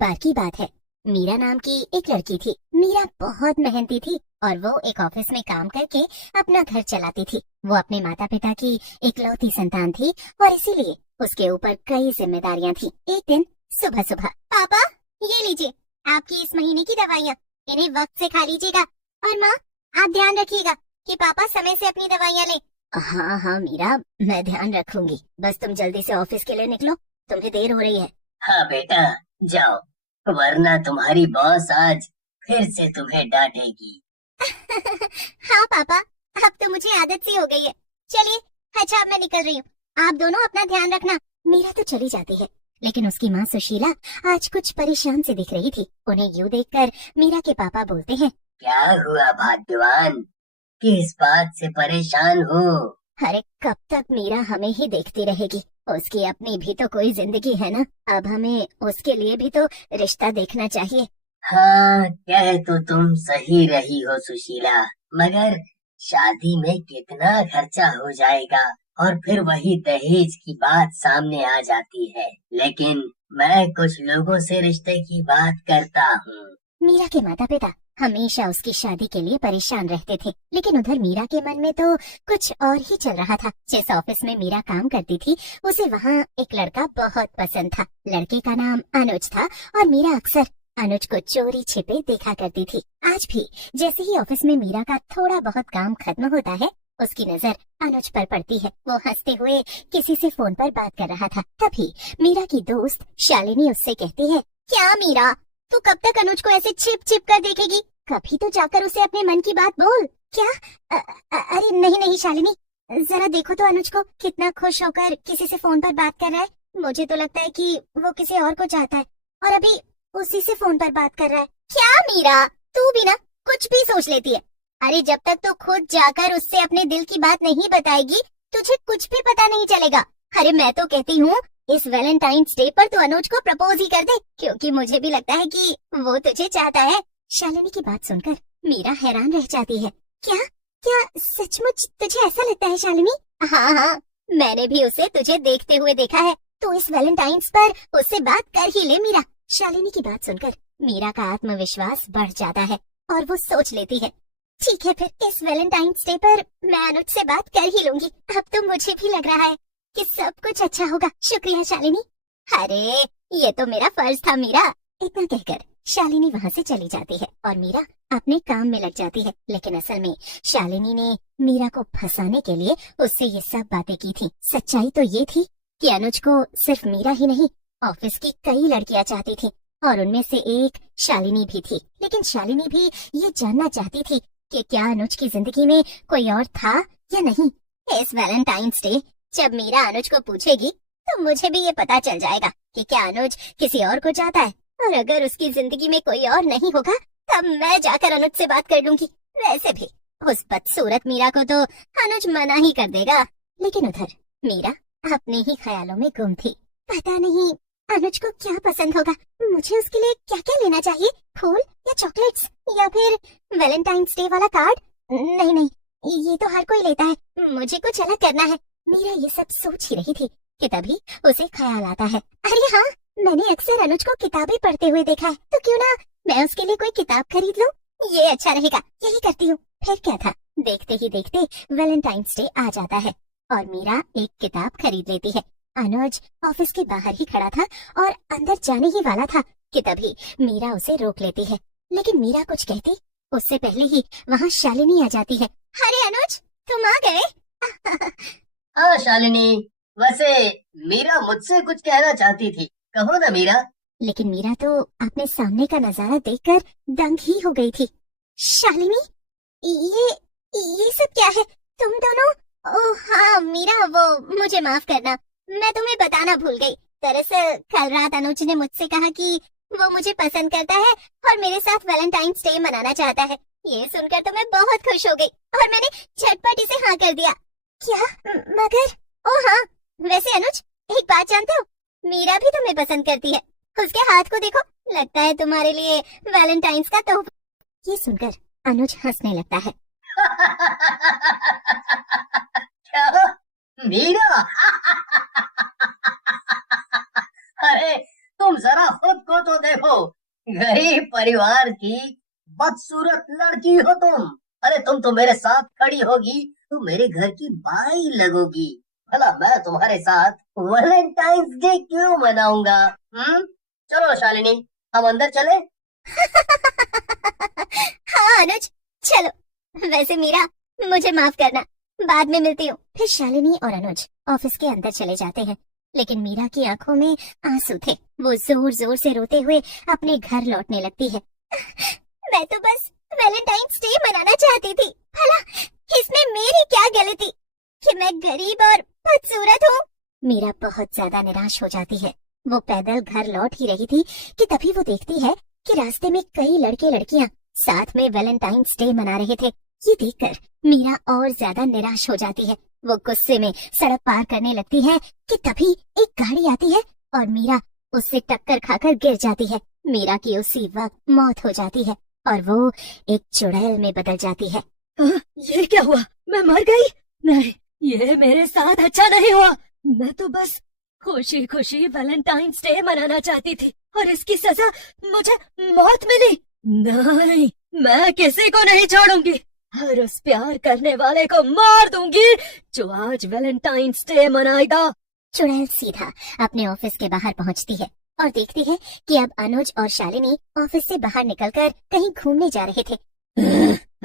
बार की बात है। मीरा नाम की एक लड़की थी। मीरा बहुत मेहनती थी और वो एक ऑफिस में काम करके अपना घर चलाती थी। वो अपने माता पिता की इकलौती संतान थी और इसीलिए उसके ऊपर कई जिम्मेदारियां थी। एक दिन सुबह सुबह, पापा ये लीजिए आपकी इस महीने की दवाइयाँ, इन्हें वक्त से खा लीजिएगा। और माँ आप ध्यान रखिएगा कि पापा समय से अपनी दवाइयाँ ले। हाँ हाँ मीरा, मैं ध्यान रखूंगी। बस तुम जल्दी से ऑफिस के लिए निकलो, तुम्हें देर हो रही है। हाँ बेटा, जाओ, वरना तुम्हारी बॉस आज फिर से तुम्हें डांटेगी। हाँ पापा, अब तो मुझे आदत सी हो गई है। चलिए, अच्छा अब मैं निकल रही हूँ, आप दोनों अपना ध्यान रखना। मीरा तो चली जाती है, लेकिन उसकी माँ सुशीला आज कुछ परेशान सी दिख रही थी। उन्हें यूँ देखकर मीरा के पापा बोलते हैं, क्या हुआ भाग्यवान, किस बात से परेशान हो? अरे कब तक मीरा हमें ही देखती रहेगी? उसकी अपनी भी तो कोई जिंदगी है ना। अब हमें उसके लिए भी तो रिश्ता देखना चाहिए। हाँ, कह तो तुम सही रही हो सुशीला, मगर शादी में कितना खर्चा हो जाएगा और फिर वही दहेज की बात सामने आ जाती है। लेकिन मैं कुछ लोगों से रिश्ते की बात करता हूँ। मीरा के माता पिता हमेशा उसकी शादी के लिए परेशान रहते थे, लेकिन उधर मीरा के मन में तो कुछ और ही चल रहा था। जिस ऑफिस में मीरा काम करती थी, उसे वहाँ एक लड़का बहुत पसंद था। लड़के का नाम अनुज था और मीरा अक्सर अनुज को चोरी छिपे देखा करती थी। आज भी जैसे ही ऑफिस में मीरा का थोड़ा बहुत काम खत्म होता है, उसकी नजर अनुज पर पड़ती है। वो हंसते हुए किसी से फोन पर बात कर रहा था। तभी मीरा की दोस्त शालिनी उससे कहती है, क्या मीरा, तू कब तक अनुज को ऐसे छिप छिप कर देखेगी? कभी तो जाकर उसे अपने मन की बात बोल। क्या? अरे नहीं नहीं शालिनी, जरा देखो तो अनुज को कितना खुश होकर किसी से फोन पर बात कर रहा है। मुझे तो लगता है कि वो किसी और को चाहता है और अभी उसी से फोन पर बात कर रहा है। क्या मीरा, तू भी ना कुछ भी सोच लेती है। अरे जब तक तो खुद जाकर उससे अपने दिल की बात नहीं बताएगी, तुझे कुछ भी पता नहीं चलेगा। अरे मैं तो कहती हूँ इस वैलेंटाइंस डे पर तू अनुज को प्रपोज ही कर दे, क्योंकि मुझे भी लगता है कि वो तुझे चाहता है। शालिनी की बात सुनकर मीरा हैरान रह जाती है। क्या क्या सचमुच तुझे ऐसा लगता है शालिनी? हाँ हाँ, मैंने भी उसे तुझे देखते हुए देखा है। तो इस वैलेंटाइंस पर उससे बात कर ही ले मीरा। शालिनी की बात सुनकर मीरा का आत्मविश्वास बढ़ जाता है और वो सोच लेती है, ठीक है फिर इस वैलेंटाइंस डे पर मैं अनुज से बात कर ही लूंगी। अब तो मुझे भी लग रहा है कि सब कुछ अच्छा होगा। शुक्रिया शालिनी। अरे ये तो मेरा फर्ज था मीरा। इतना कहकर शालिनी वहाँ से चली जाती है और मीरा अपने काम में लग जाती है। लेकिन असल में शालिनी ने मीरा को फंसाने के लिए उससे ये सब बातें की थी। सच्चाई तो ये थी कि अनुज को सिर्फ मीरा ही नहीं, ऑफिस की कई लड़कियां चाहती थी और उनमें से एक शालिनी भी थी। लेकिन शालिनी भी ये जानना चाहती थी कि क्या अनुज की जिंदगी में कोई और था या नहीं। इस वैलेंटाइंस डे जब मीरा अनुज को पूछेगी तो मुझे भी ये पता चल जाएगा कि क्या अनुज किसी और को चाहता है, और अगर उसकी जिंदगी में कोई और नहीं होगा तब मैं जाकर अनुज से बात कर लूंगी। वैसे भी उस बदसूरत मीरा को तो अनुज मना ही कर देगा। लेकिन उधर मीरा अपने ही ख्यालों में गुम थी। पता नहीं अनुज को क्या पसंद होगा। मुझे उसके लिए क्या क्या लेना चाहिए? फूल या चॉकलेट्स या फिर वैलेंटाइंस डे वाला कार्ड? नहीं नहीं, ये तो हर कोई लेता है, मुझे कुछ अलग करना है। मीरा ये सब सोच ही रही थी कि तभी उसे ख्याल आता है, अरे हाँ, मैंने अक्सर अनुज को किताबें पढ़ते हुए देखा है, तो क्यों ना मैं उसके लिए कोई किताब खरीद लूं? ये अच्छा रहेगा, यही करती हूँ। फिर क्या था, देखते ही देखते वैलेंटाइंस डे आ जाता है और मीरा एक किताब खरीद लेती है। अनुज ऑफिस के बाहर ही खड़ा था और अंदर जाने ही वाला था कि तभी मीरा उसे रोक लेती है। लेकिन मीरा कुछ कहती उससे पहले ही वहाँ शालिनी आ जाती है। अरे अनुज, तुम आ गए? हाँ शालिनी, वैसे मीरा मुझसे कुछ कहना चाहती थी, कहो ना मीरा। लेकिन मीरा तो अपने सामने का नजारा देखकर दंग ही हो गई थी। शालिनी, ये ये सब क्या है? तुम दोनों? ओह हाँ मीरा, वो मुझे माफ करना, मैं तुम्हें बताना भूल गई। दरअसल कल रात अनुज ने मुझसे कहा कि वो मुझे पसंद करता है और मेरे साथ वैलेंटाइंस डे मनाना चाहता है। ये सुनकर तो मैं बहुत खुश हो गई और मैंने झटपट इसे हाँ कर दिया। क्या? मगर ओ हाँ, वैसे अनुज एक बात जानते हो, मीरा भी तुम्हें पसंद करती है। उसके हाथ को देखो, लगता है तुम्हारे लिए वैलेंटाइंस का तोहफा। ये सुनकर अनुज हंसने लगता है। क्या मीरा? अरे तुम जरा खुद को तो देखो, गरीब परिवार की बदसूरत लड़की हो तुम। अरे तुम तो मेरे साथ खड़ी होगी तो मेरे घर की बाई लगोगी। भला मैं तुम्हारे साथ वैलेंटाइंस डे क्यों मनाऊंगा? चलो शालिनी, हम अंदर चले। हाँ अनुज, चलो। वैसे मीरा, मुझे माफ करना, बाद में मिलती हूँ। फिर शालिनी और अनुज ऑफिस के अंदर चले जाते हैं, लेकिन मीरा की आंखों में आंसू थे। वो जोर जोर से रोते हुए अपने घर लौटने लगती है। मैं तो बस वैलेंटाइंस डे मनाना चाहती थी, भला इसमें मेरी क्या गलती कि मैं गरीब और बदसूरत हूँ। मीरा बहुत ज्यादा निराश हो जाती है। वो पैदल घर लौट ही रही थी कि तभी वो देखती है कि रास्ते में कई लड़के लड़कियां साथ में वैलेंटाइंस डे मना रहे थे। ये देखकर मीरा और ज्यादा निराश हो जाती है। वो गुस्से में सड़क पार करने लगती है कि तभी एक गाड़ी आती है और मीरा उससे टक्कर खाकर गिर जाती है। मीरा की उसी वक्त मौत हो जाती है और वो एक चुड़ैल में बदल जाती है। ये क्या हुआ? मैं मर गई? नहीं, ये मेरे साथ अच्छा नहीं हुआ। मैं तो बस खुशी खुशी वैलेंटाइंस डे मनाना चाहती थी और इसकी सजा मुझे मौत मिली। नहीं, मैं किसी को नहीं छोड़ूंगी। हर उस प्यार करने वाले को मार दूंगी जो आज वैलेंटाइंस डे मनाएगा। चुड़ैल सीधा अपने ऑफिस के बाहर पहुंचती है और देखती है कि अब अनुज और शालिनी ऑफिस से बाहर निकलकर कहीं घूमने जा रहे थे।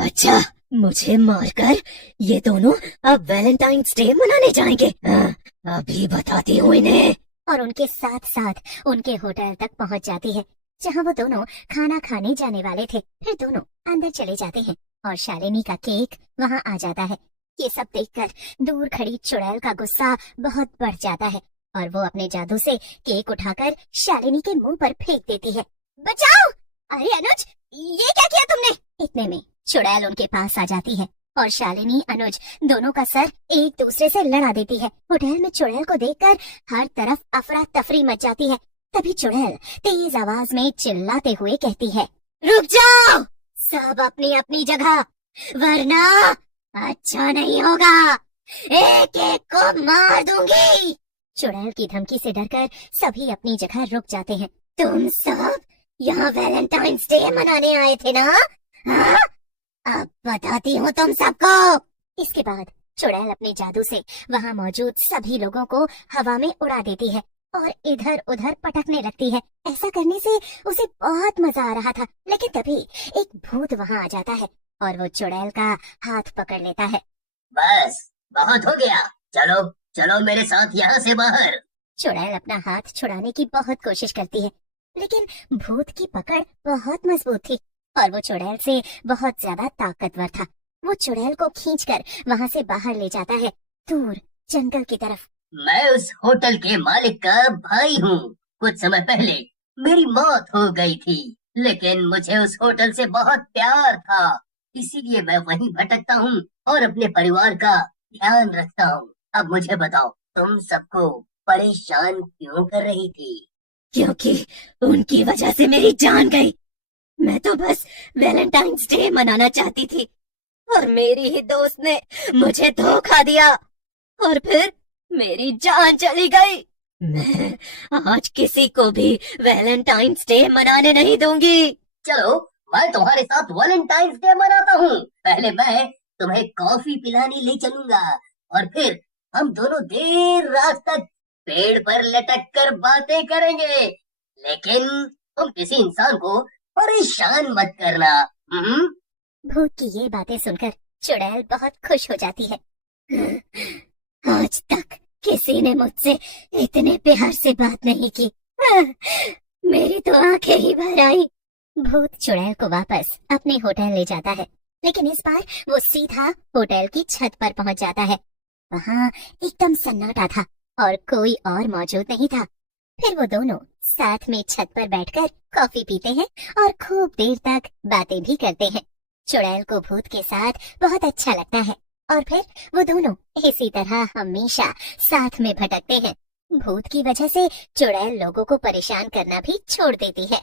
अच्छा, मुझे मारकर ये दोनों अब वैलेंटाइंस डे मनाने जाएंगे। अभी बताती हूँ इन्हें। और उनके साथ साथ उनके होटल तक पहुंच जाती है जहां वो दोनों खाना खाने जाने वाले थे। फिर दोनों अंदर चले जाते हैं और शालिनी का केक वहां आ जाता है। ये सब देखकर दूर खड़ी चुड़ैल का गुस्सा बहुत बढ़ जाता है और वो अपने जादू से केक उठाकर शालिनी के मुंह पर फेंक देती है। बचाओ! अरे अनुज, ये क्या किया तुमने? इतने में चुड़ैल उनके पास आ जाती है और शालिनी अनुज दोनों का सर एक दूसरे से लड़ा देती है। होटल में चुड़ैल को देखकर हर तरफ अफरा तफरी मच जाती है। तभी चुड़ैल तेज आवाज में चिल्लाते हुए कहती है, रुक जाओ सब अपनी अपनी जगह, वरना अच्छा नहीं होगा। एक एक को मार दूंगी। चुड़ैल की धमकी से डरकर सभी अपनी जगह रुक जाते हैं। तुम सब यहाँ वैलेंटाइंस डे मनाने आए थे ना? हाँ? अब बताती हूँ तुम सबको। इसके बाद चुड़ैल अपने जादू से वहाँ मौजूद सभी लोगों को हवा में उड़ा देती है और इधर उधर पटकने लगती है। ऐसा करने से उसे बहुत मजा आ रहा था, लेकिन तभी एक भूत वहाँ आ जाता है और वो चुड़ैल का हाथ पकड़ लेता है। बस बहुत हो गया, चलो चलो मेरे साथ यहाँ से बाहर। चुड़ैल अपना हाथ छुड़ाने की बहुत कोशिश करती है, लेकिन भूत की पकड़ बहुत मजबूत थी और वो चुड़ैल से बहुत ज्यादा ताकतवर था। वो चुड़ैल को खींचकर वहाँ से बाहर ले जाता है, दूर जंगल की तरफ। मैं उस होटल के मालिक का भाई हूँ। कुछ समय पहले मेरी मौत हो गई थी, लेकिन मुझे उस होटल से बहुत प्यार था, इसीलिए मैं वहीं भटकता हूँ और अपने परिवार का ध्यान रखता हूँ। अब मुझे बताओ, तुम सबको परेशान क्यों कर रही थी? क्योंकि उनकी वजह से मेरी जान गई। मैं तो बस वैलेंटाइंस डे मनाना चाहती थी और मेरी ही दोस्त ने मुझे धोखा दिया और फिर मेरी जान चली गई। मैं आज किसी को भी वैलेंटाइंस डे मनाने नहीं दूंगी। चलो मैं तुम्हारे साथ वैलेंटाइंस डे मनाता हूँ। पहले मैं तुम्हें कॉफी पिलाने ले चलूंगा और फिर हम दोनों देर रात तक पेड़ पर लटक कर बातें करेंगे, लेकिन तुम किसी इंसान को परेशान मत करना। भूत की ये बातें सुनकर चुड़ैल बहुत खुश हो जाती है। आज तक किसी ने मुझसे इतने प्यार से बात नहीं की। मेरी तो आंखें ही भर आई। भूत चुड़ैल को वापस अपने होटल ले जाता है, लेकिन इस बार वो सीधा होटल की छत पर पहुंच जाता है। वहाँ एकदम सन्नाटा था और कोई और मौजूद नहीं था। फिर वो दोनों साथ में छत पर बैठकर कॉफी पीते हैं और खूब देर तक बातें भी करते हैं। चुड़ैल को भूत के साथ बहुत अच्छा लगता है और फिर वो दोनों इसी तरह हमेशा साथ में भटकते हैं। भूत की वजह से चुड़ैल लोगों को परेशान करना भी छोड़ देती है।